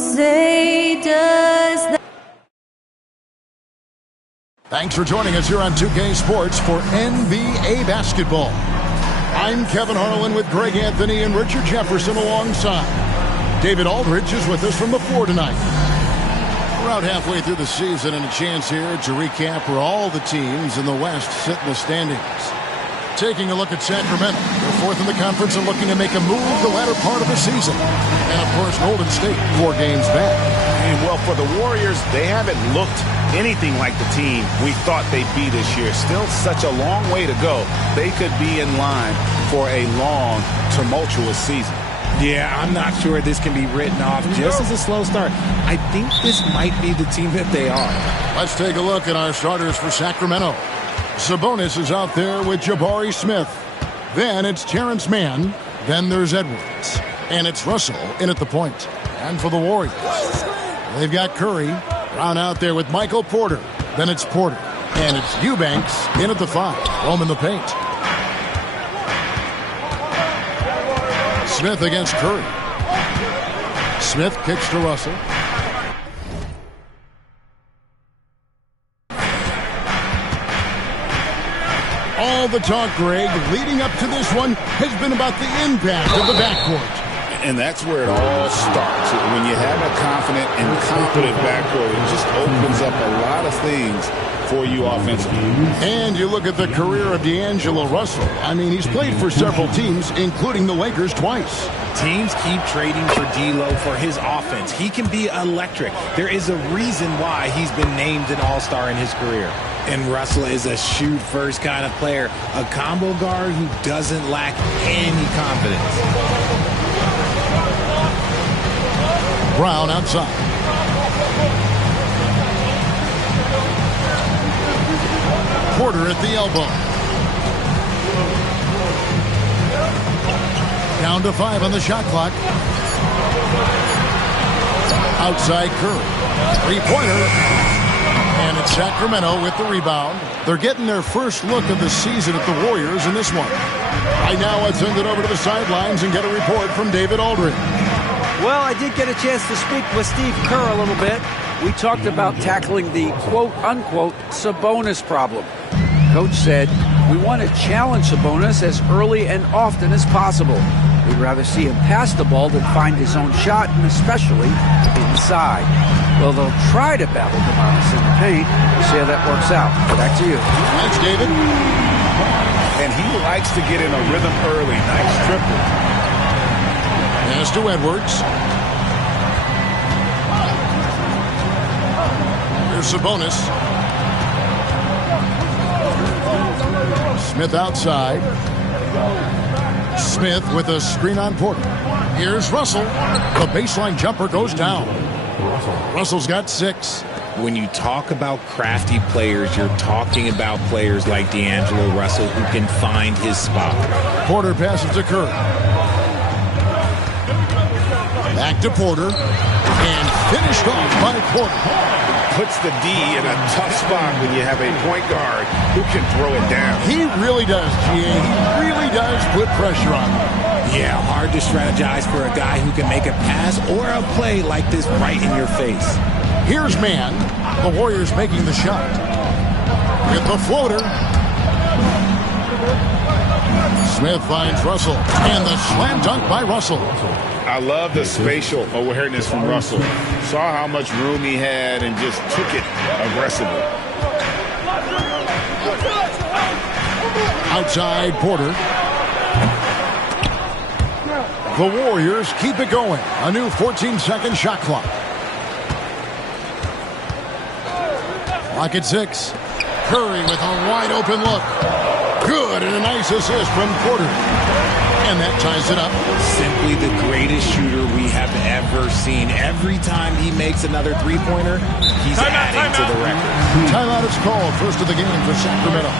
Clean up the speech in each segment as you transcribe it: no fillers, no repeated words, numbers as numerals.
say does that. Thanks for joining us here on 2K Sports for NBA basketball. I'm Kevin Harlan with Greg Anthony and Richard Jefferson alongside. David Aldridge is with us from the floor tonight. We're out halfway through the season and a chance here to recap where all the teams in the West sit in the standings. Taking a look at Sacramento. They're fourth in the conference and looking to make a move the latter part of the season. And, of course, Golden State 4 games back. And, well, for the Warriors, they haven't looked anything like the team we thought they'd be this year. Still such a long way to go. They could be in line for a long, tumultuous season. Yeah, I'm not sure this can be written off just as a slow start. I think this might be the team that they are. Let's take a look at our starters for Sacramento. Sabonis is out there with Jabari Smith. Then it's Terrence Mann. Then there's Edwards. And it's Russell in at the point. And for the Warriors, they've got Curry. Brown out there with Michael Porter. Then it's Porter. And it's Eubanks in at the 5. Roam in the paint. Smith against Curry. Smith kicks to Russell. All the talk, Greg, leading up to this one has been about the impact of the backcourt. And that's where it all starts. When you have a confident and competent backcourt, it just opens up a lot of things for you offensively. And you look at the career of D'Angelo Russell. I mean, he's played for several teams, including the Lakers twice. Teams keep trading for D'Lo for his offense. He can be electric. There is a reason why he's been named an all-star in his career. And Russell is a shoot-first kind of player, a combo guard who doesn't lack any confidence. Brown outside. Porter at the elbow. Down to 5 on the shot clock. Outside Curry. Three-pointer. And it's Sacramento with the rebound. They're getting their first look of the season at the Warriors in this one. Right now, let's send it over to the sidelines and get a report from David Aldridge. Well, I did get a chance to speak with Steve Kerr a little bit. We talked about tackling the quote-unquote Sabonis problem. Coach said, we want to challenge Sabonis as early and often as possible. We'd rather see him pass the ball than find his own shot, and especially inside. Well, they'll try to battle Sabonis in the paint. We'll see how that works out. Back to you. Thanks, David. And he likes to get in a rhythm early. Nice triple. Pass to Edwards. Here's Sabonis. Smith outside. Smith with a screen on Porter. Here's Russell. The baseline jumper goes down. Russell's got 6. When you talk about crafty players, you're talking about players like D'Angelo Russell who can find his spot. Porter passes to Curry. Back to Porter. And finished off by Porter. Puts the D in a tough spot when you have a point guard who can throw it down. He really does, GA. He really does put pressure on him. Yeah, hard to strategize for a guy who can make a pass or a play like this right in your face. Here's Mann. The Warriors making the shot. With the floater. Smith finds Russell. And the slam dunk by Russell. I love the spatial awareness from Russell. Saw how much room he had and just took it aggressively. Outside Porter. The Warriors keep it going. A new 14-second shot clock. Clock at 6. Curry with a wide open look. Good, and a nice assist from Porter. And that ties it up. Simply the greatest shooter we have ever seen. Every time he makes another three-pointer, he's adding to the record. Timeout is called. First of the game for Sacramento.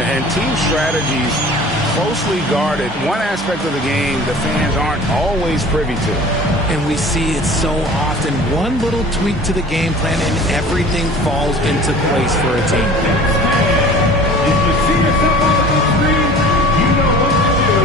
And team strategies closely guarded. One aspect of the game the fans aren't always privy to. And we see it so often. One little tweak to the game plan and everything falls into place for a team. If you see yourself on the screen, you know what to do.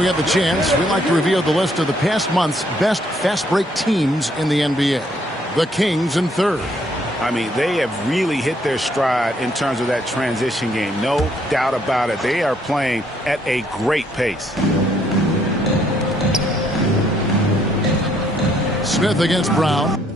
we have the chance, we'd like to reveal the list of the past month's best fast break teams in the NBA. The Kings in third. I mean, they have really hit their stride in terms of that transition game. No doubt about it. They are playing at a great pace. Smith against Brown.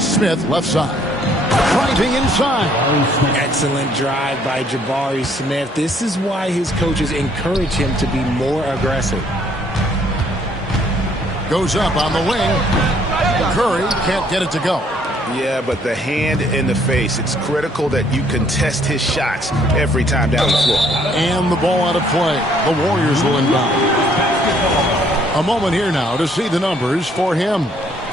Smith left side. Driving inside. Excellent drive by Jabari Smith. This is why his coaches encourage him to be more aggressive. Goes up on the wing. Curry can't get it to go. Yeah, but the hand in the face, it's critical that you contest his shots every time down the floor. And the ball out of play. The Warriors will inbound. A moment here now to see the numbers for him.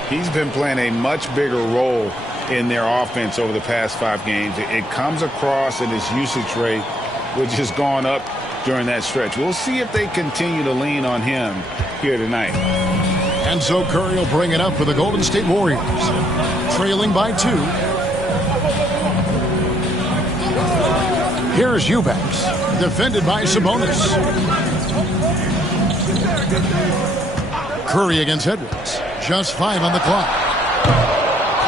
He's been playing a much bigger role in their offense over the past 5 games. It comes across in his usage rate, which has gone up during that stretch. We'll see if they continue to lean on him here tonight. And so Curry will bring it up for the Golden State Warriors. Trailing by 2. Here's Eubanks. Defended by Sabonis. Curry against Edwards. Just 5 on the clock.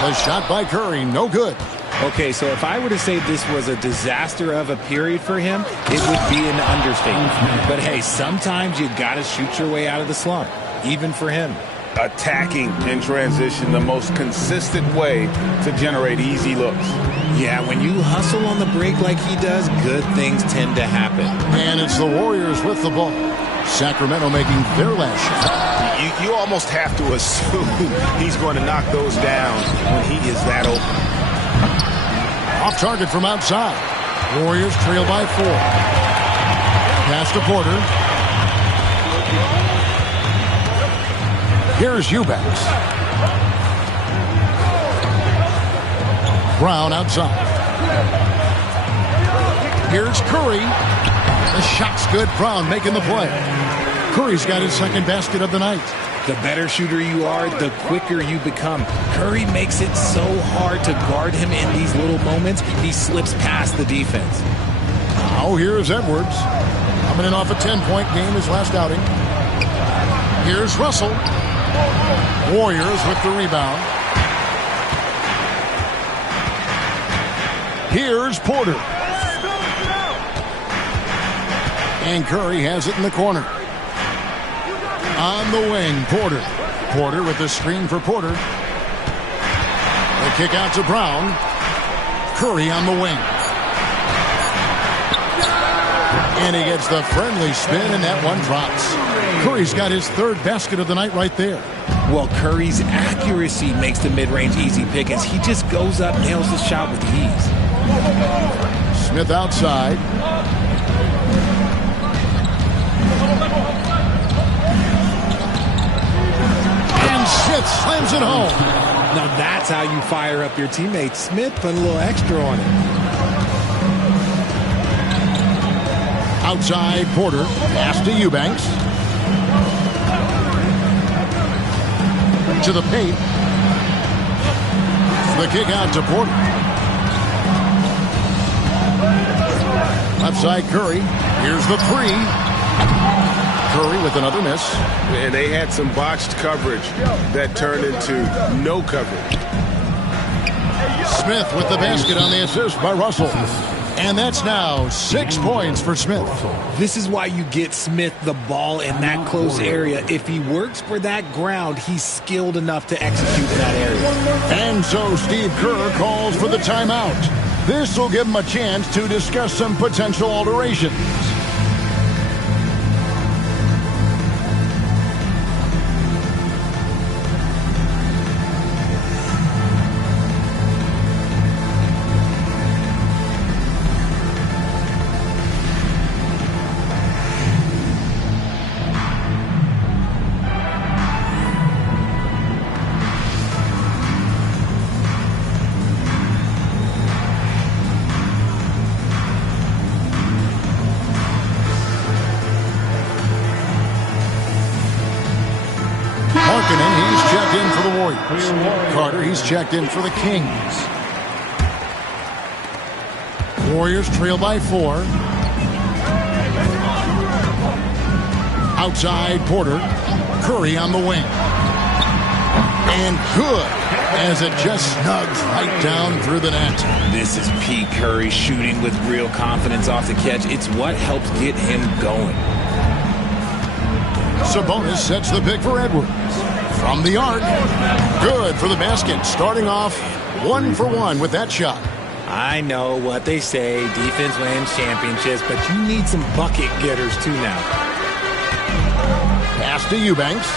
The shot by Curry, no good. Okay, so if I were to say this was a disaster of a period for him, it would be an understatement. But hey, sometimes you got to shoot your way out of the slump, even for him. Attacking in transition, the most consistent way to generate easy looks. Yeah, when you hustle on the break like he does, good things tend to happen. And it's the Warriors with the ball. Sacramento making their last shot. You almost have to assume he's going to knock those down when he is that open. Off target from outside. Warriors trail by 4. Pass to Porter. Here's Eubanks. Brown outside. Here's Curry. The shot's good. Brown making the play. Curry's got his second basket of the night. The better shooter you are, the quicker you become. Curry makes it so hard to guard him in these little moments. He slips past the defense. Now here's Edwards. Coming in off a 10-point game his last outing. Here's Russell. Warriors with the rebound. Here's Porter. And Curry has it in the corner. On the wing, Porter. Porter with the screen for Porter. The kick out to Brown. Curry on the wing. And he gets the friendly spin, and that one drops. Curry's got his 3rd basket of the night right there. Well, Curry's accuracy makes the mid-range easy pick as he just goes up, nails the shot with ease. Smith outside. Smith slams it home. Now that's how you fire up your teammates. Smith put a little extra on it. Outside Porter. Pass to Eubanks. To the paint. The kick out to Porter. Left side Curry. Here's the 3. Curry with another miss. And they had some botched coverage that turned into no coverage. Smith with the basket on the assist by Russell. And that's now 6 points for Smith. This is why you get Smith the ball in that close area. If he works for that ground, he's skilled enough to execute in that area. And so Steve Kerr calls for the timeout. This will give him a chance to discuss some potential alterations. He's checked in for the Warriors. Carter, he's checked in for the Kings. Warriors trail by 4. Outside, Porter. Curry on the wing. And good, as it just snugs right down through the net. This is Pete Curry shooting with real confidence off the catch. It's what helps get him going. Sabonis sets the pick for Edwards. From the arc. Good for the basket. Starting off 1 for 1 with that shot. I know what they say, defense wins championships, but you need some bucket getters too now. Pass to Eubanks.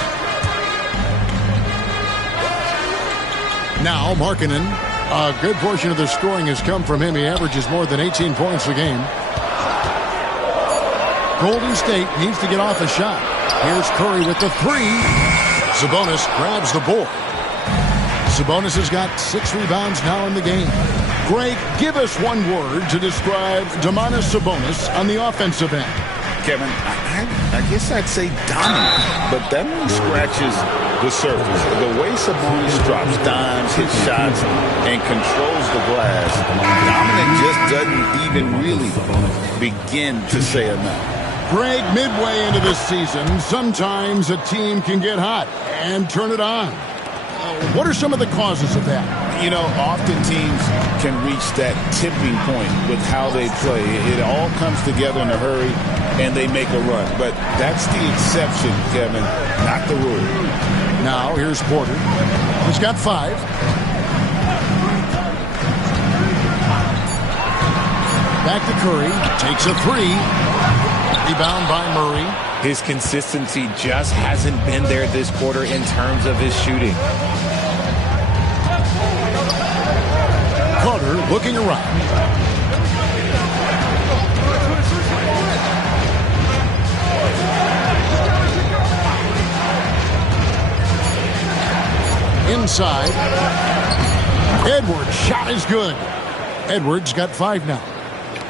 Now Markkanen. A good portion of the scoring has come from him. He averages more than 18 points a game. Golden State needs to get off a shot. Here's Curry with the 3. Sabonis grabs the board. Sabonis has got 6 rebounds now in the game. Greg, give us one word to describe Domantas Sabonis on the offensive end. Kevin, I guess I'd say dominant, but that only scratches the surface. The way Sabonis drops dimes, hits shots, and controls the glass, dominant just doesn't even really begin to say enough. Greg, midway into this season, sometimes a team can get hot and turn it on. What are some of the causes of that? You know, often teams can reach that tipping point with how they play. It all comes together in a hurry, and they make a run. But that's the exception, Kevin, not the rule. Now, here's Porter. He's got 5. Back to Curry. Takes a 3. Rebound by Murray. His consistency just hasn't been there this quarter in terms of his shooting. Carter looking around. Inside. Edwards' shot is good. Edwards got 5 now.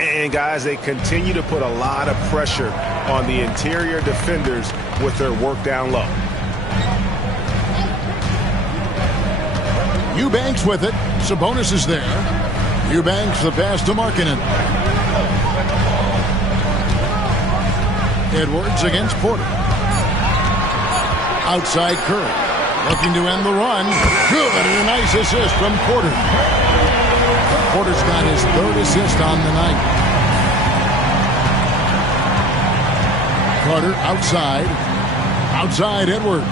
And, guys, they continue to put a lot of pressure on the interior defenders with their work down low. Eubanks with it. Sabonis is there. Eubanks the pass to Markkanen. Edwards against Porter. Outside Curry. Looking to end the run. Good, and a nice assist from Porter. Porter's got his 3rd assist on the night. Carter outside. Outside Edwards.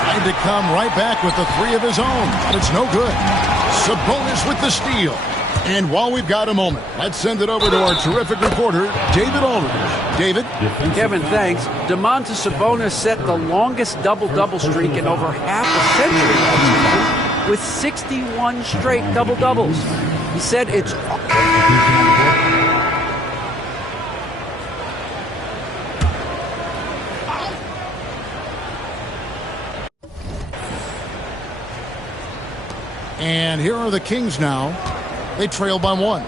Tried to come right back with the 3 of his own, but it's no good. Sabonis with the steal. And while we've got a moment, let's send it over to our terrific reporter, David Aldridge. David? Kevin, thanks. Domantas Sabonis set the longest double-double streak in over half a century with 61 straight double-doubles. He said it's... And here are the Kings now. They trail by 1.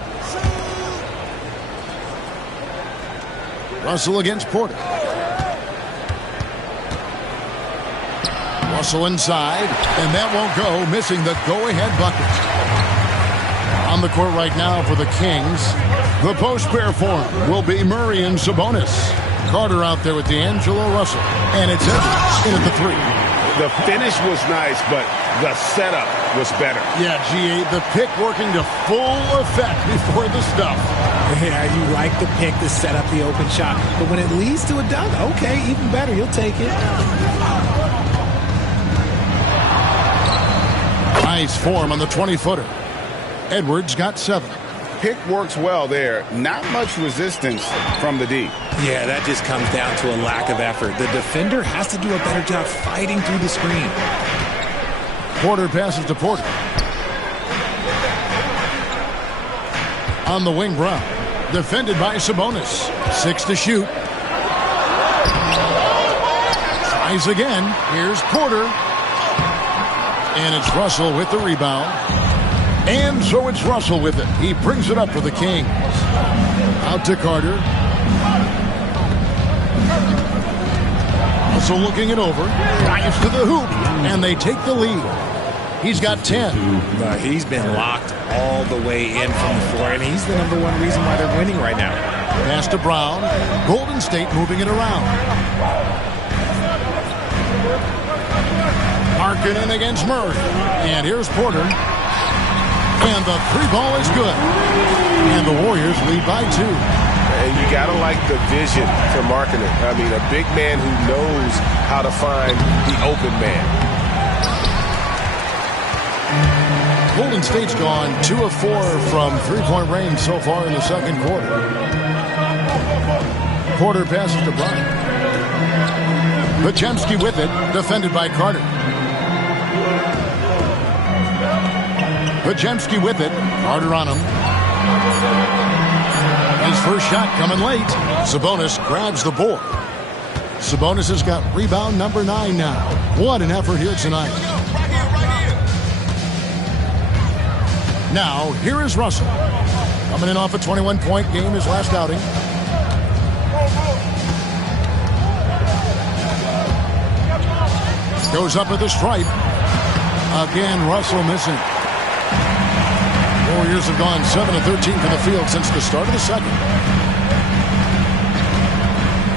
Russell against Porter. Russell inside, and that won't go, missing the go-ahead bucket. On the court right now for the Kings, the post pair form will be Murray and Sabonis. Carter out there with D'Angelo Russell. And it's Edwards in at the three. The finish was nice, but the setup was better. Yeah, G.A., the pick working to full effect before the stuff. Yeah, you like the pick to set up the open shot. But when it leads to a dunk, okay, even better. You'll take it. Nice form on the 20-footer. Edwards got 7. Pick works well there. Not much resistance from the D. Yeah, that just comes down to a lack of effort. The defender has to do a better job fighting through the screen. Porter passes to Porter. On the wing, Brown. Defended by Sabonis. 6 to shoot. Tries again. Here's Porter. And it's Russell with the rebound. And so it's Russell with it. He brings it up for the Kings. Out to Carter. Russell looking it over. Drives to the hoop. And they take the lead. He's got 10. He's been locked all the way in from the floor, and he's the #1 reason why they're winning right now. Pass to Brown. Golden State moving it around. Markkanen against Murray. And here's Porter. And the three ball is good. And the Warriors lead by 2. And you got to like the vision for Markkanen. I mean, a big man who knows how to find the open man. Golden State's gone 2 of 4 from three-point range so far in the second quarter. Porter passes to Bryant. Podziemski with it, defended by Carter. Podziemski with it, Carter on him. His first shot coming late. Sabonis grabs the board. Sabonis has got rebound number 9 now. What an effort here tonight. Now, here is Russell. Coming in off a 21-point game, his last outing. Goes up at the stripe. Again, Russell missing. Warriors have gone 7 of 13 from the field since the start of the second.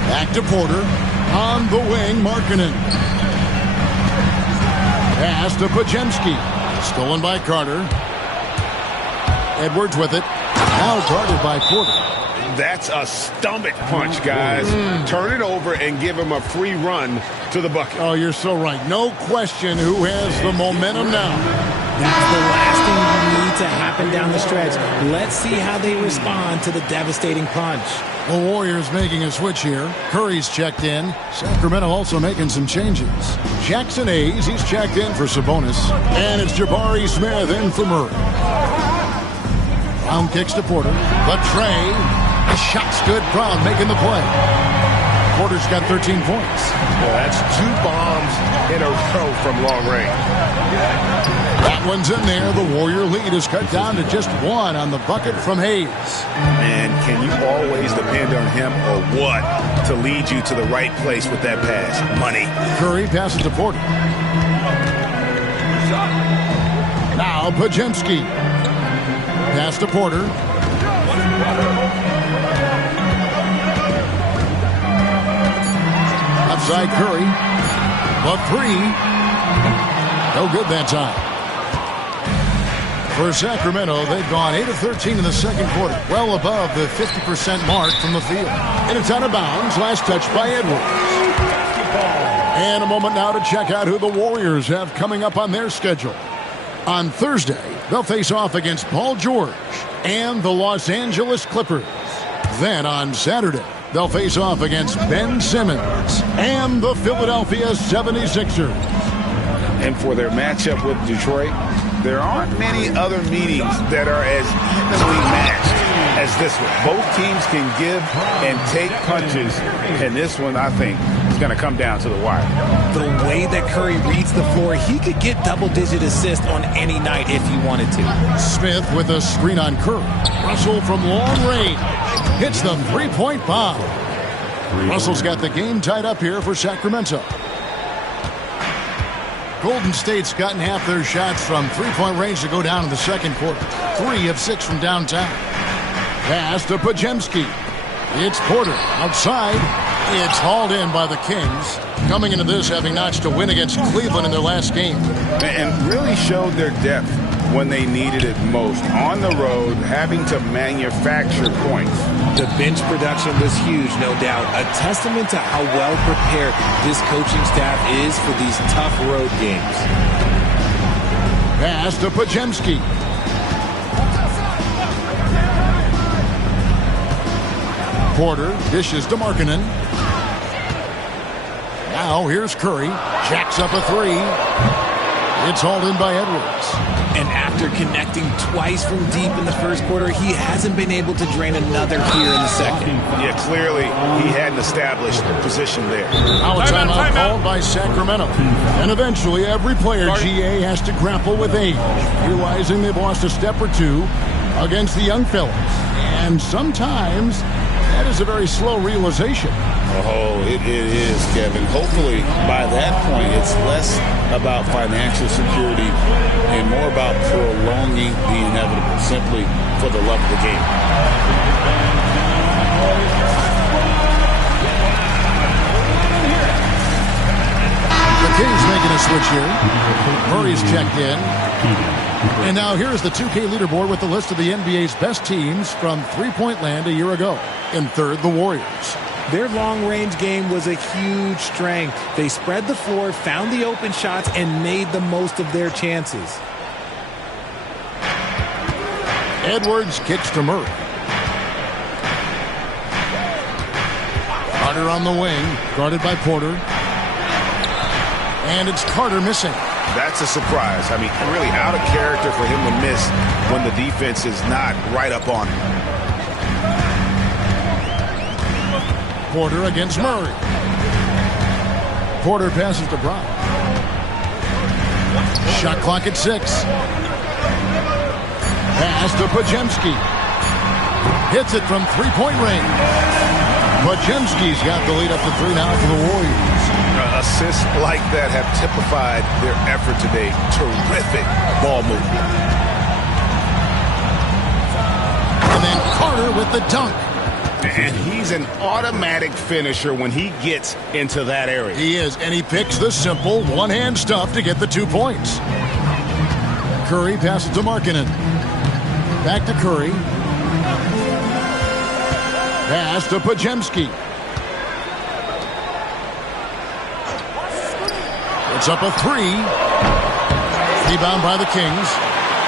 Back to Porter. On the wing, Markkanen. Pass to Podziemski. Stolen by Carter. Edwards with it. Now guarded by Porter. That's a stomach punch, guys. Turn it over and give him a free run to the bucket. Oh, you're so right. No question who has the momentum now. That's the last thing you need to happen down the stretch. Let's see how they respond to the devastating punch. The Warriors making a switch here. Curry's checked in. Sacramento also making some changes. Jackson Hayes, he's checked in for Sabonis. And it's Jabari Smith in for Murray. Brown kicks to Porter. The tray. The shot's good. Brown making the play. Porter's got 13 points. Yeah, that's 2 bombs in a row from long range. That one's in there. The Warrior lead is cut down to just 1 on the bucket from Hayes. Man, can you always depend on him or what to lead you to the right place with that pass? Money. Curry passes to Porter. Now Podziemski. Pass to Porter. Outside Curry. The 3. No good that time. For Sacramento, they've gone 8 of 13 in the second quarter. Well above the 50% mark from the field. And it's out of bounds. Last touch by Edwards. And a moment now to check out who the Warriors have coming up on their schedule. On Thursday, they'll face off against Paul George and the Los Angeles Clippers. Then on Saturday, they'll face off against Ben Simmons and the Philadelphia 76ers. And for their matchup with Detroit, there aren't many other meetings that are as evenly matched as this one. Both teams can give and take punches, and this one, I think, is going to come down to the wire. The way that Curry reads the floor, he could get double-digit assists on any night if he wanted to. Smith with a screen on Curry. Russell from long range hits the three-point bomb. Russell's got the game tied up here for Sacramento. Golden State's gotten half their shots from three-point range to go down in the second quarter. 3 of 6 from downtown. Pass to Podziemski. It's Porter outside. It's hauled in by the Kings, coming into this having notched a win against Cleveland in their last game. And really showed their depth when they needed it most. On the road, having to manufacture points. The bench production was huge, no doubt. A testament to how well prepared this coaching staff is for these tough road games. Pass to Podziemski. Porter dishes to Markkanen. Now here's Curry. Jacks up a three. It's hauled in by Edwards. And after connecting twice from deep in the first quarter, he hasn't been able to drain another here in the second. Yeah, clearly he hadn't established position there. Now a timeout called by Sacramento. And eventually every player, GA, has to grapple with age, realizing they've lost a step or two against the young fellas. And sometimes that is a very slow realization. Oh, it is, Kevin. Hopefully, by that point, it's less about financial security and more about prolonging the inevitable, simply for the love of the game. The Kings making a switch here. Murray's checked in. And now here's the 2K leaderboard with the list of the NBA's best teams from three-point land a year ago. In third, the Warriors. Their long-range game was a huge strength. They spread the floor, found the open shots, and made the most of their chances. Edwards kicks to Murray. Carter on the wing, guarded by Porter. And it's Carter missing. That's a surprise. I mean, really out of character for him to miss when the defense is not right up on him. Porter against Murray. Porter passes to Brown. Shot clock at 6. Pass to Podziemski. Hits it from three-point range. Podziemski's got the lead up to 3 now for the Warriors. Assists like that have typified their effort today. Terrific ball movement. And then Carter with the dunk. And he's an automatic finisher when he gets into that area. He is, and he picks the simple one-hand stuff to get the 2 points. Curry passes to Markkanen. Back to Curry. Pass to Podziemski. It's up a 3. Rebound by the Kings.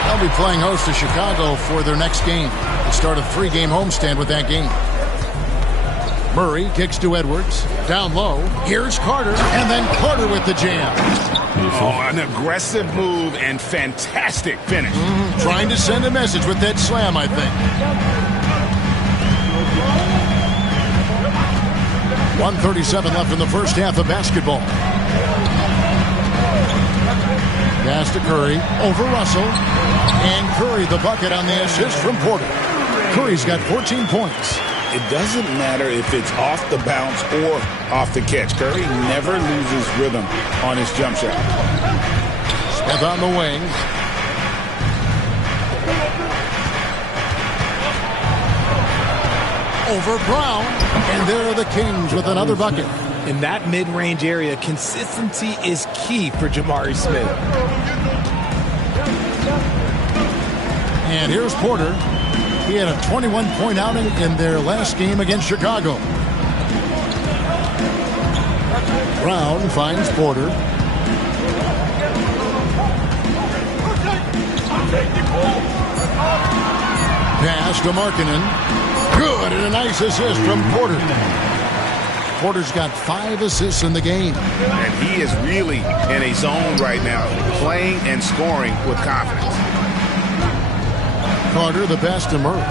They'll be playing host to Chicago for their next game. They start a 3-game homestand with that game. Murray kicks to Edwards. Down low. Here's Carter. And then Carter with the jam. Oh, an aggressive move and fantastic finish. Trying to send a message with that slam, I think. 1:37 left in the first half of basketball. Pass to Curry. Over Russell. And Curry the bucket on the assist from Porter. Curry's got 14 points. It doesn't matter if it's off the bounce or off the catch. Curry never loses rhythm on his jump shot. Smith on the wing. Over Brown. And there are the Kings with another bucket. In that mid-range area, consistency is key for Jamari Smith. And here's Porter. He had a 21-point outing in their last game against Chicago. Brown finds Porter. Pass to Markkanen. Good, and a nice assist from Porter. Porter's got 5 assists in the game. And he is really in a zone right now, playing and scoring with confidence. Carter, the pass to Murray.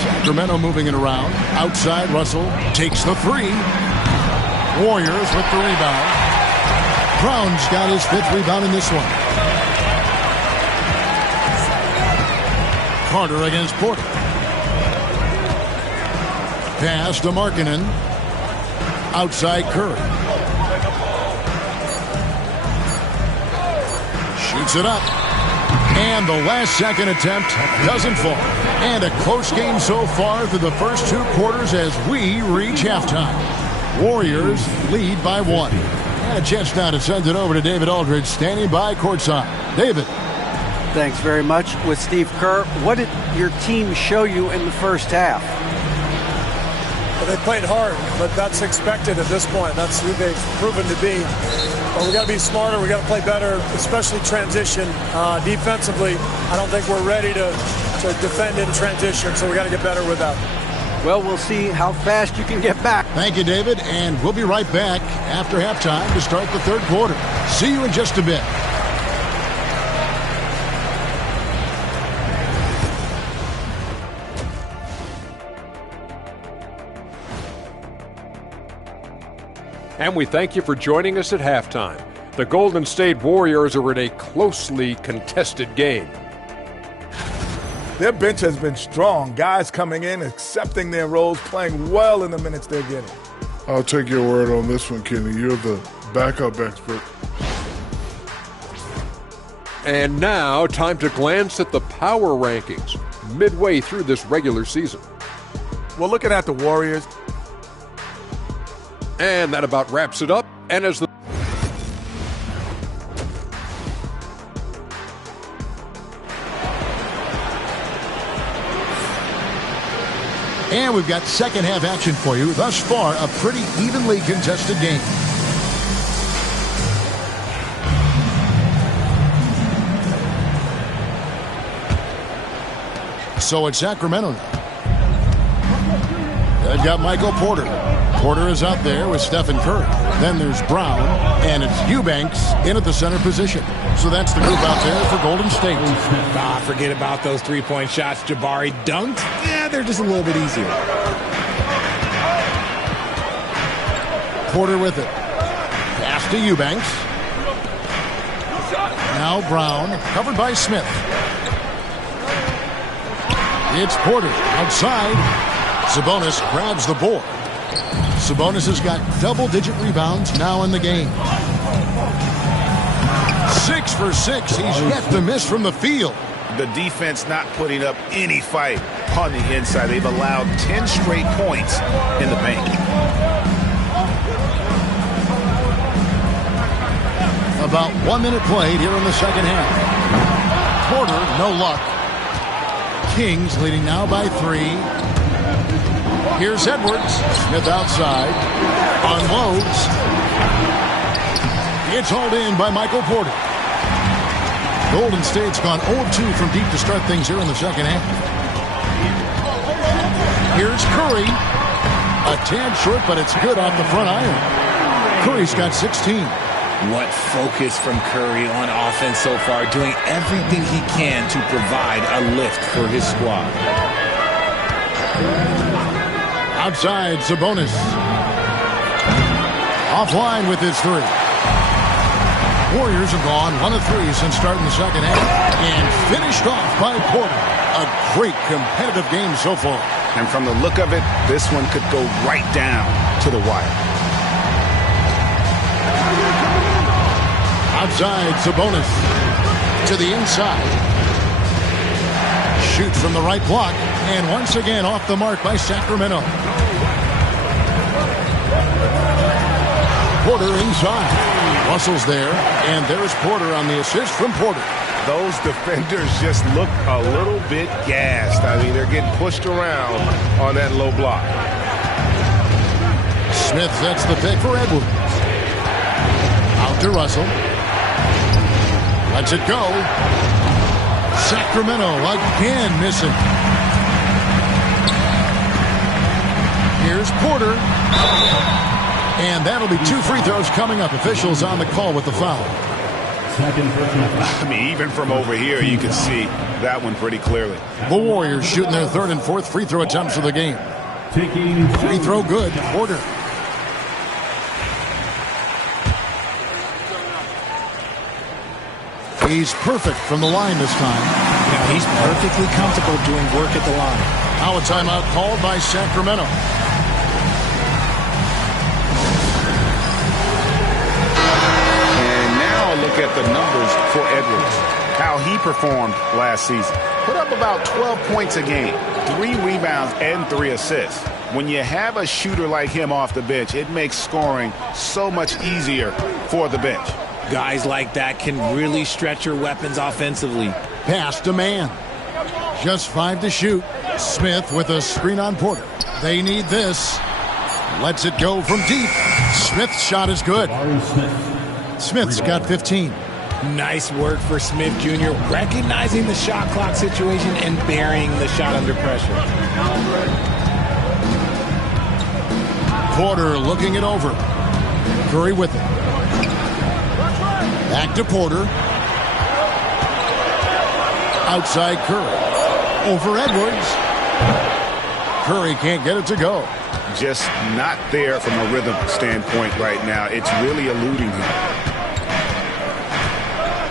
Sacramento moving it around. Outside, Russell takes the 3. Warriors with the rebound. Brown's got his 5th rebound in this one. Carter against Porter. Pass to Markkanen. Outside Curry. Shoots it up. And the last-second attempt doesn't fall. And a close game so far through the first 2 quarters as we reach halftime. Warriors lead by 1. And a chance now to send it over to David Aldridge, standing by courtside. David. Thanks very much. With Steve Kerr, what did your team show you in the first half? Well, they played hard, but that's expected at this point. That's who they've proven to be. But we got to be smarter. We got to play better, especially transition. Defensively, I don't think we're ready to defend in transition, so we got to get better with that. Well, we'll see how fast you can get back. Thank you, David, and we'll be right back after halftime to start the third quarter. See you in just a bit. And we thank you for joining us at halftime. The Golden State Warriors are in a closely contested game. Their bench has been strong. Guys coming in, accepting their roles, playing well in the minutes they're getting. I'll take your word on this one, Kenny. You're the backup expert. And now, time to glance at the power rankings midway through this regular season. We're looking at the Warriors. And that about wraps it up. And as the And we've got second half action for you. Thus far, a pretty evenly contested game. So it's Sacramento now. They've got Michael Porter. Porter is out there with Stephen Curry. Then there's Brown, and it's Eubanks in at the center position. So that's the group out there for Golden State. Forget about those three-point shots Jabari dunked. Yeah, they're just a little bit easier. Porter with it. Pass to Eubanks. Now Brown, covered by Smith. It's Porter outside. Sabonis grabs the board. Sabonis has got double-digit rebounds now in the game. 6 for 6. He's yet to miss from the field. The defense not putting up any fight on the inside. They've allowed 10 straight points in the paint. About 1 minute played here in the second half. Porter, no luck. Kings leading now by 3. Here's Edwards. Smith outside. Unloads. It's hauled in by Michael Porter. Golden State's gone 0-2 from deep to start things here in the second half. Here's Curry. A tad short, but it's good off the front iron. Curry's got 16. What focus from Curry on offense so far, doing everything he can to provide a lift for his squad. Outside, Sabonis. Offline with his 3. Warriors have gone 1 of 3 since starting the second half. And finished off by Porter. A great competitive game so far. And from the look of it, this one could go right down to the wire. Outside, Sabonis. To the inside. Shoots from the right block. And once again off the mark by Sacramento. Porter inside. Russell's there. And there's Porter on the assist from Porter. Those defenders just look a little bit gassed. I mean, they're getting pushed around on that low block. Smith sets the pick for Edwards. Out to Russell. Lets it go. Sacramento again missing. Here's Porter. And that'll be 2 free throws coming up. Officials on the call with the foul. I mean, even from over here, you can see that one pretty clearly. The Warriors shooting their 3rd and 4th free throw attempts of the game. Free throw good. Porter. He's perfect from the line this time. Yeah, he's perfectly comfortable doing work at the line. Now a timeout called by Sacramento. And now look at the numbers for Edwards. How how he performed last season. Put up about 12 points a game, 3 rebounds, and 3 assists. When you have a shooter like him off the bench, it makes scoring so much easier for the bench. Guys like that can really stretch your weapons offensively. Pass to man. Just 5 to shoot. Smith with a screen on Porter. They need this. Lets it go from deep. Smith's shot is good. Smith's got 15. Nice work for Smith Jr. recognizing the shot clock situation and burying the shot under pressure. Porter looking it over. Curry with it. Back to Porter. Outside Curry. Over Edwards. Curry can't get it to go. Just not there from a rhythm standpoint right now. It's really eluding him.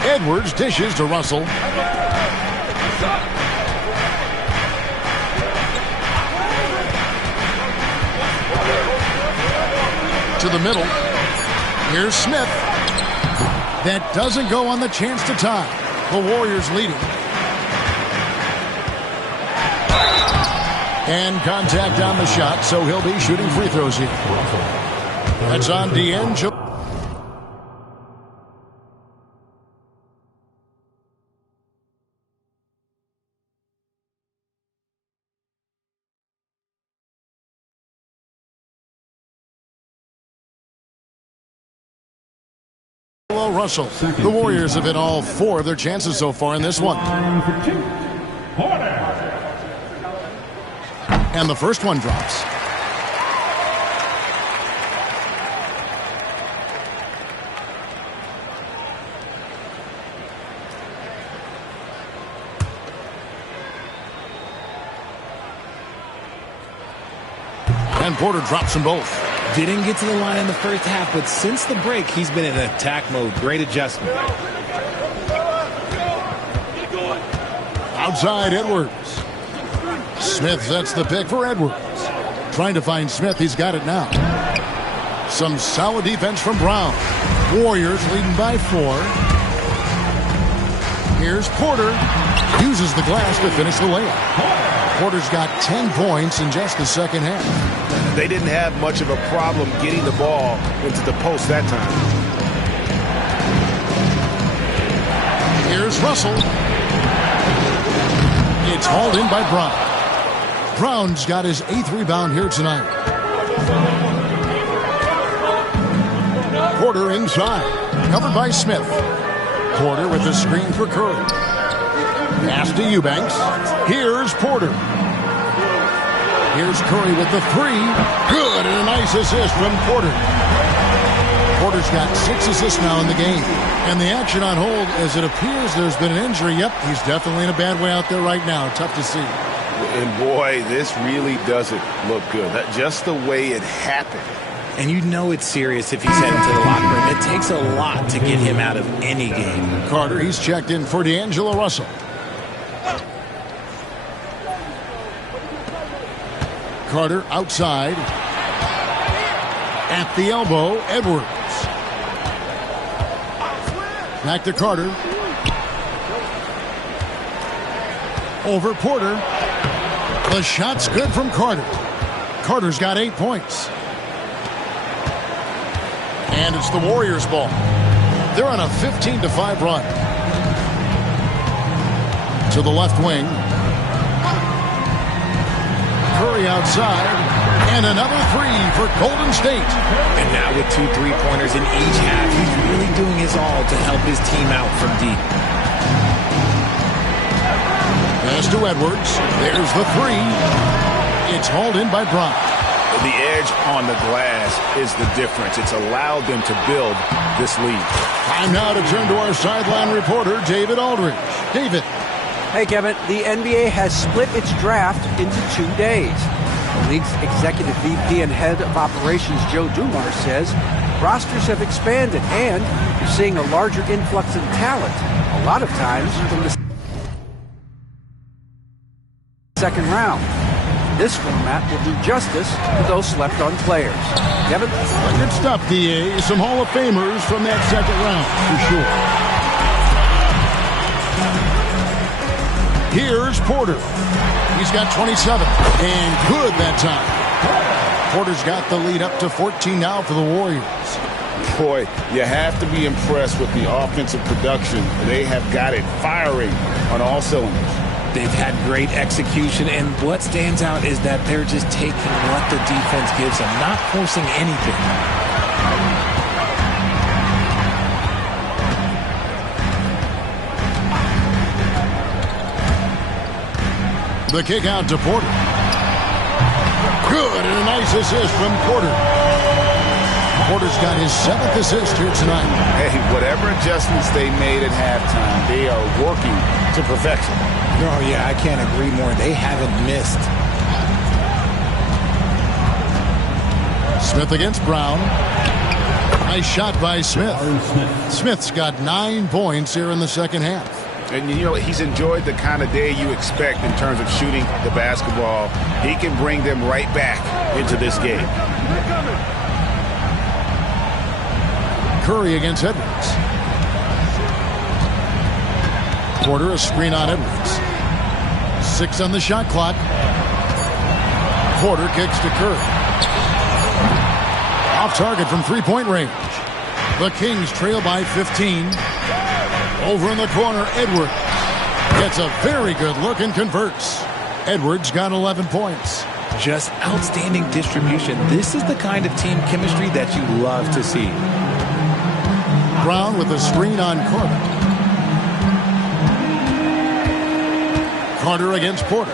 Edwards dishes to Russell. To the middle. Here's Smith. That doesn't go on the chance to tie. The Warriors leading. And contact on the shot, so he'll be shooting free throws here. That's on D'Angelo. Russell. The Warriors have hit all 4 of their chances so far in this one. And the first one drops. And Porter drops them both. Didn't get to the line in the first half, but since the break, he's been in attack mode. Great adjustment. Outside Edwards. Smith sets the pick for Edwards. Trying to find Smith. He's got it now. Some solid defense from Brown. Warriors leading by 4. Here's Porter. Uses the glass to finish the layup. Porter's got 10 points in just the second half. They didn't have much of a problem getting the ball into the post that time. Here's Russell. It's hauled in by Brown. Brown's got his 8th rebound here tonight. Porter inside. Covered by Smith. Porter with the screen for Curry. Pass to Eubanks. Here's Porter. Here's Curry with the 3. Good, and a nice assist from Porter. Porter's got 6 assists now in the game. And the action on hold, as it appears there's been an injury. Yep, he's definitely in a bad way out there right now. Tough to see. And boy, this really doesn't look good. Just the way it happened. And you know it's serious if he's heading to the locker room. It takes a lot to get him out of any game. Carter, he's checked in for D'Angelo Russell. Carter outside. At the elbow, Edwards. Back to Carter. Over Porter. The shot's good from Carter. Carter's got 8 points. And it's the Warriors' ball. They're on a 15-5 run. To the left wing. Curry outside. And another 3 for Golden State. And now with 2 3-pointers in each half, he's really doing his all to help his team out from deep. Pass to Edwards. There's the 3. It's hauled in by Brown. The edge on the glass is the difference. It's allowed them to build this lead. Time now to turn to our sideline reporter, David Aldridge. David. Hey, Kevin. The NBA has split its draft into 2 days. The league's executive VP and head of operations, Joe Dumars, says rosters have expanded and you're seeing a larger influx of talent, a lot of times from the second round. This format will do justice to those slept-on players. Kevin? Good stuff, D.A. Some Hall of Famers from that second round, for sure. Here's Porter. He's got 27, and good that time. Porter's got the lead up to 14 now for the Warriors. Boy, you have to be impressed with the offensive production. They have got it firing on all cylinders. They've had great execution, and what stands out is that they're just taking what the defense gives them, not forcing anything. The kick out to Porter. Good, and a nice assist from Porter. Porter's got his 7th assist here tonight. Hey, whatever adjustments they made at halftime, they are working to perfection. Oh, yeah, I can't agree more. They haven't missed. Smith against Brown. Nice shot by Smith. Smith's got 9 points here in the second half. And, you know, he's enjoyed the kind of day you expect in terms of shooting the basketball. He can bring them right back into this game. Curry against Edwards. Porter, a screen on Edwards. 6 on the shot clock. Porter kicks to Curry. Off target from three-point range. The Kings trail by 15. Over in the corner, Edwards gets a very good look and converts. Edwards got 11 points. Just outstanding distribution. This is the kind of team chemistry that you love to see. Brown with a screen on Carter. Carter against Porter.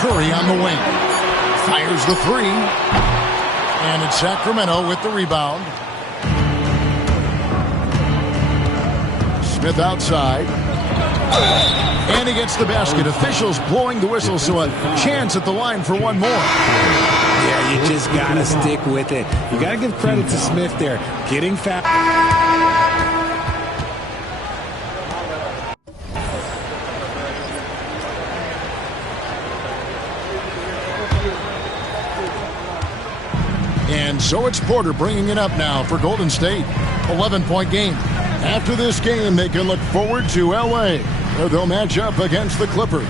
Curry on the wing. Fires the 3. And it's Sacramento with the rebound. Smith outside. And he gets the basket. Officials blowing the whistle, so a chance at the line for one more. Yeah, you just got to stick with it. You got to give credit to Smith there. Getting fouled. And so it's Porter bringing it up now for Golden State. 11-point game. After this game, they can look forward to L.A., where they'll match up against the Clippers.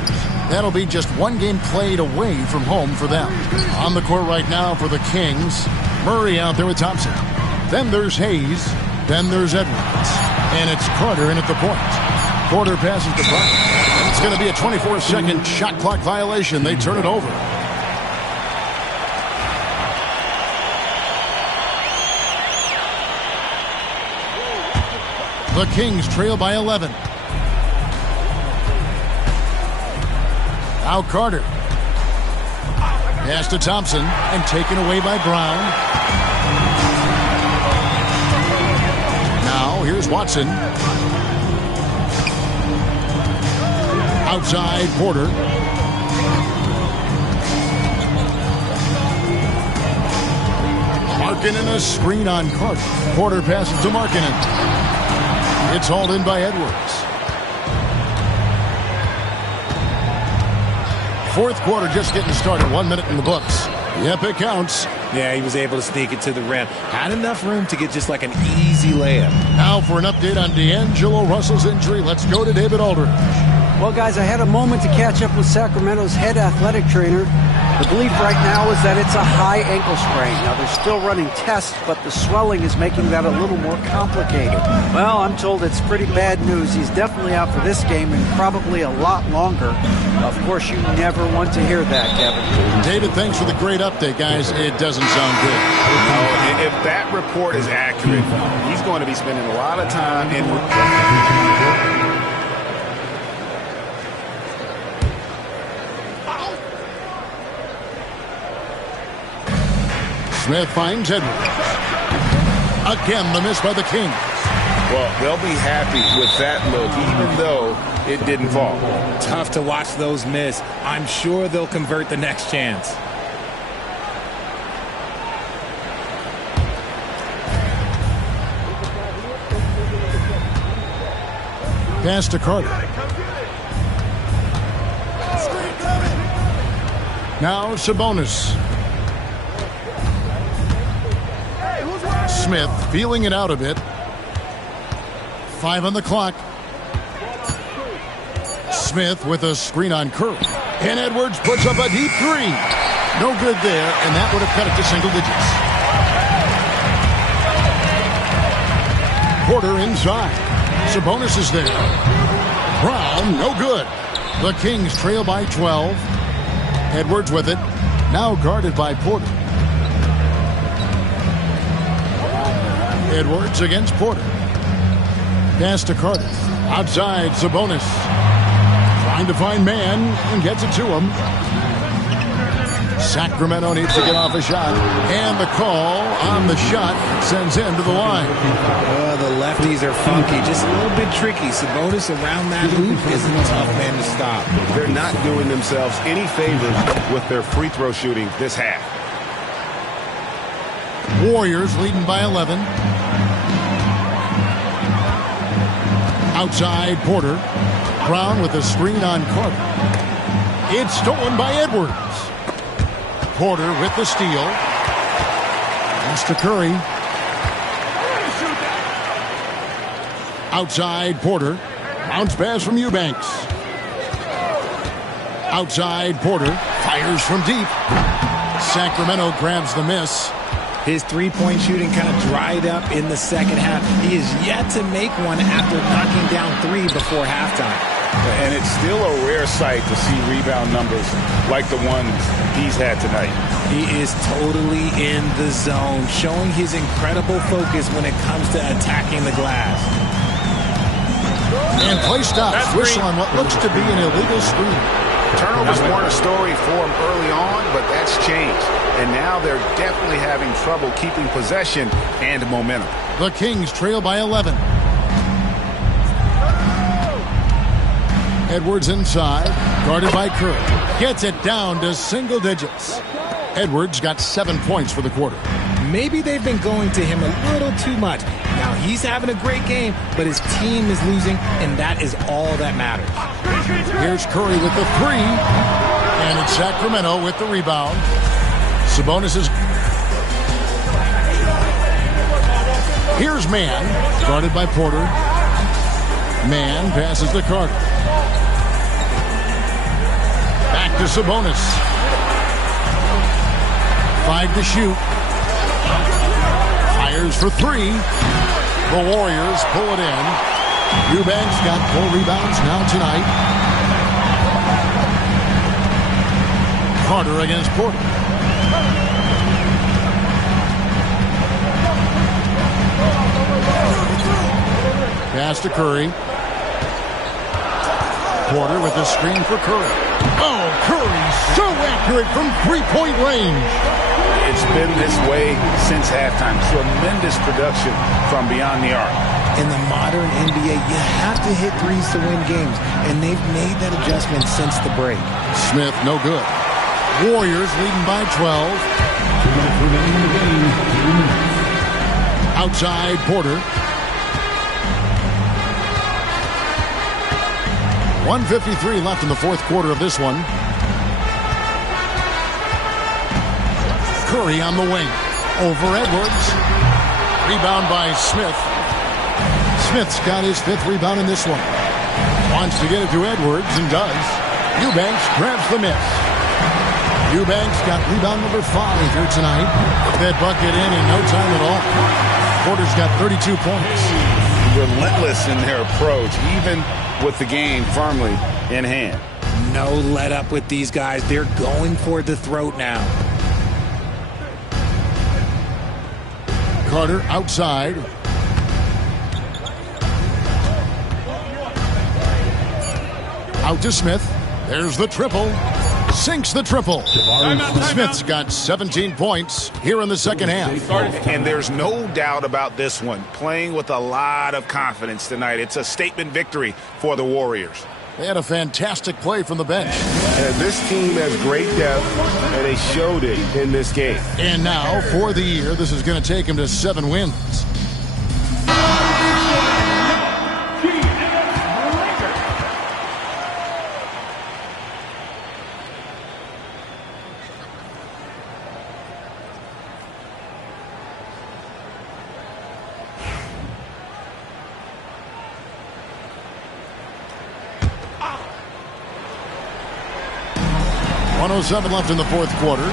That'll be just one game played away from home for them. On the court right now for the Kings, Murray out there with Thompson. Then there's Hayes. Then there's Edwards. And it's Carter in at the point. Porter passes to Carter. And it's going to be a 24-second shot clock violation. They turn it over. The Kings trail by 11. Now Carter. Pass to Thompson and taken away by Brown. Now here's Watson. Outside Porter. Markkanen a screen on Carter. Porter passes to Markkanen. It's hauled in by Edwards. Fourth quarter just getting started. 1 minute in the books. Yep, it counts. Yeah, he was able to sneak it to the rim. Had enough room to get just like an easy layup. Now for an update on D'Angelo Russell's injury, let's go to David Aldridge. Well, guys, I had a moment to catch up with Sacramento's head athletic trainer. The belief right now is that it's a high ankle sprain. Now, they're still running tests, but the swelling is making that a little more complicated. Well, I'm told it's pretty bad news. He's definitely out for this game and probably a lot longer. Of course, you never want to hear that, Kevin. David, thanks for the great update, guys. It doesn't sound good. If that report is accurate, he's going to be spending a lot of time in... Smith finds Edwards. Again, the miss by the Kings. Well, they'll be happy with that look, even though it didn't fall. Tough to watch those miss. I'm sure they'll convert the next chance. Pass to Carter. Now Sabonis. Smith feeling it out a bit. 5 on the clock. Smith with a screen on Curry. And Edwards puts up a deep three. No good there, and that would have cut it to single digits. Porter inside. Sabonis is there. Brown, no good. The Kings trail by 12. Edwards with it. Now guarded by Porter. Edwards against Porter. Pass to Carter. Outside, Sabonis. Trying to find man and gets it to him. Sacramento needs to get off a shot. And the call on the shot sends him to the line. The lefties are funky, just a little bit tricky. Sabonis around that hoop is a tough man to stop. They're not doing themselves any favors with their free throw shooting this half. Warriors leading by 11. Outside Porter. Brown with a screen on Carter. It's stolen by Edwards. Porter with the steal. Pass to Curry. Outside Porter. Bounce pass from Eubanks. Outside Porter. Fires from deep. Sacramento grabs the miss. His three-point shooting kind of dried up in the second half. He is yet to make one after knocking down 3 before halftime. And it's still a rare sight to see rebound numbers like the ones he's had tonight. He is totally in the zone, showing his incredible focus when it comes to attacking the glass. And play stops. Whistle on what looks to be an illegal screen. Turnovers weren't a story for him early on, but that's changed. And now they're definitely having trouble keeping possession and momentum. The Kings trail by 11. Edwards inside, guarded by Curry. Gets it down to single digits. Edwards got 7 points for the quarter. Maybe they've been going to him a little too much. Now he's having a great game, but his team is losing, and that is all that matters. Here's Curry with the three, and it's Sacramento with the rebound. Sabonis is... Here's Mann, guarded by Porter. Mann passes to Carter. Back to Sabonis. 5 to shoot. Fires for 3. The Warriors pull it in. Eubanks got 4 rebounds now tonight. Carter against Porter. Pass to Curry. Porter with the screen for Curry. Oh, Curry so accurate from three-point range. It's been this way since halftime. Tremendous production from beyond the arc. In the modern NBA, you have to hit threes to win games, and they've made that adjustment since the break. Smith, no good. Warriors leading by 12. Outside Porter. 1:53 left in the fourth quarter of this one. Curry on the wing. Over Edwards. Rebound by Smith. Smith's got his 5th rebound in this one. Wants to get it to Edwards and does. Eubanks grabs the miss. Eubanks got rebound number 5 here tonight. That bucket in no time at all. Porter's got 32 points. Relentless in their approach, even with the game firmly in hand. No let up with these guys. They're going for the throat now. Carter outside. Out to Smith. There's the triple. Sinks the triple. Smith's got 17 points here in the second half. And there's no doubt about this one. Playing with a lot of confidence tonight. It's a statement victory for the Warriors. They had a fantastic play from the bench. And this team has great depth, and they showed it in this game. And now, for the year, this is going to take him to 7 wins. 1:07 left in the fourth quarter.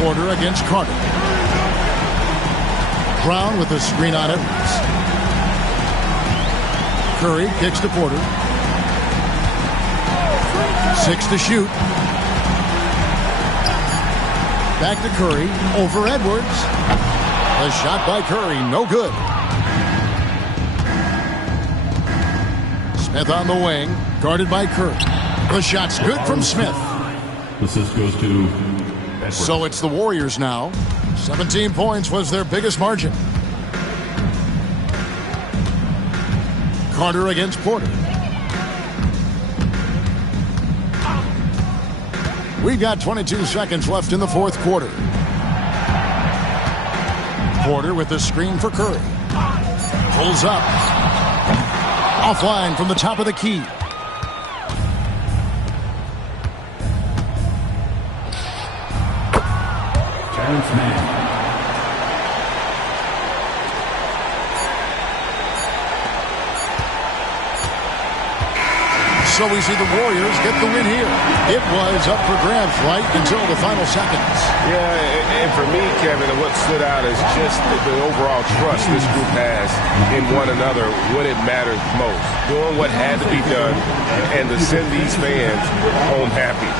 Porter against Carter. Brown with the screen on Edwards. Curry kicks to Porter. 6 to shoot. Back to Curry. Over Edwards. A shot by Curry. No good. Smith on the wing. Guarded by Curry. The shot's good from Smith. Assist goes to Edwards. So it's the Warriors now. 17 points was their biggest margin. Carter against Porter. We've got 22 seconds left in the fourth quarter. Porter with the screen for Curry. Pulls up. Offline from the top of the key. Terrence Mann. So we see the Warriors get the win here. It was up for grabs right until the final seconds. Yeah, and for me, Kevin, what stood out is just the overall trust this group has in one another when it matters most. Doing what had to be done and to send these fans home happy.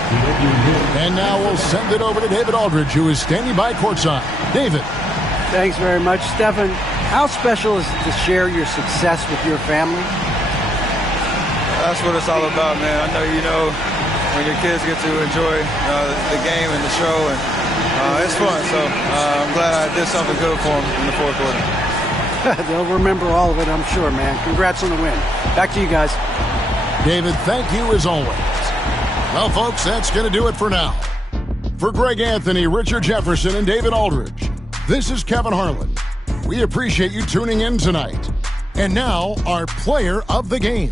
And now we'll send it over to David Aldridge, who is standing by courtside. David. Thanks very much, Stephen. How special is it to share your success with your family? That's what it's all about, man. I know you know when your kids get to enjoy the game and the show, and it's fun. So I'm glad I did something good for them in the fourth quarter. They'll remember all of it, I'm sure, man. Congrats on the win. Back to you guys. David, thank you as always. Well, folks, that's going to do it for now. For Greg Anthony, Richard Jefferson, and David Aldridge, this is Kevin Harlan. We appreciate you tuning in tonight. And now, our player of the game.